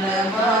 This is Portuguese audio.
Nirvana